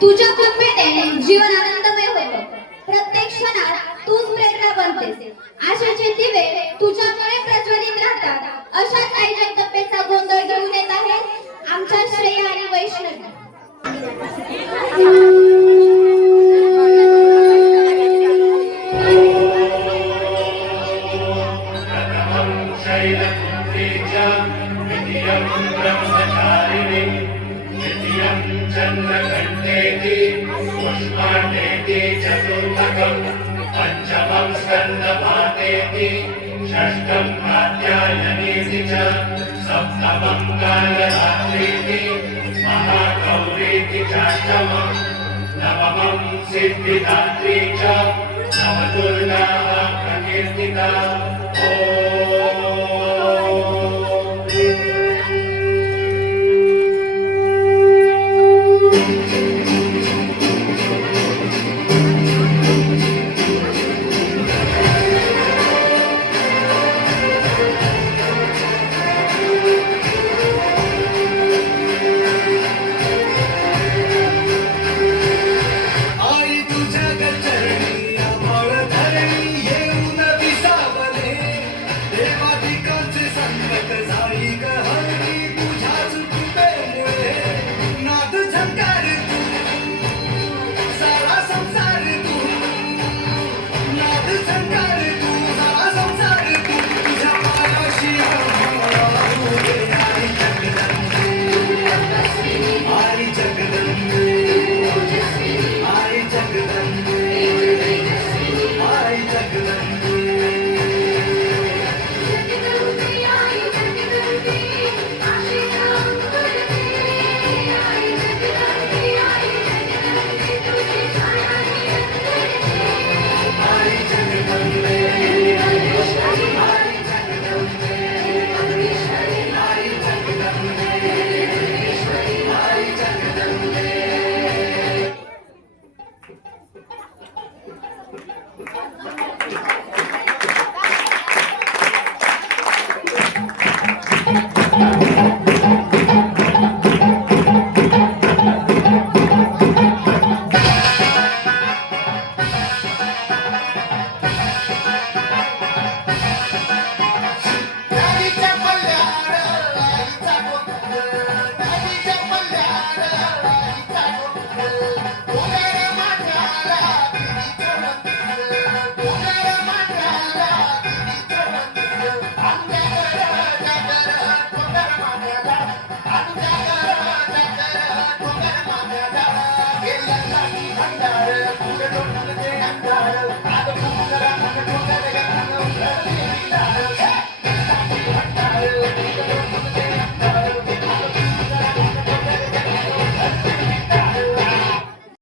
तुझ्या कृपेने जीवन आनंदमय होतं. प्रत्येक क्षणात तूच प्रेरणा बनतेस. आशेचे दिवे तुझ्यामुळे प्रज्वलित राहतात. अशाच आई जगदंबेचा गोंधळ घेऊन येत आहे आमच्या श्रेया आणि वैष्णवी. पंचमं स्कंदपातेति षष्ठं कात्यायनेति च सप्तमं कालरात्रीति महागौरीति चाष्टमं नवमं सिद्धिदात्री च नवदुर्गाः प्रकीर्तिता.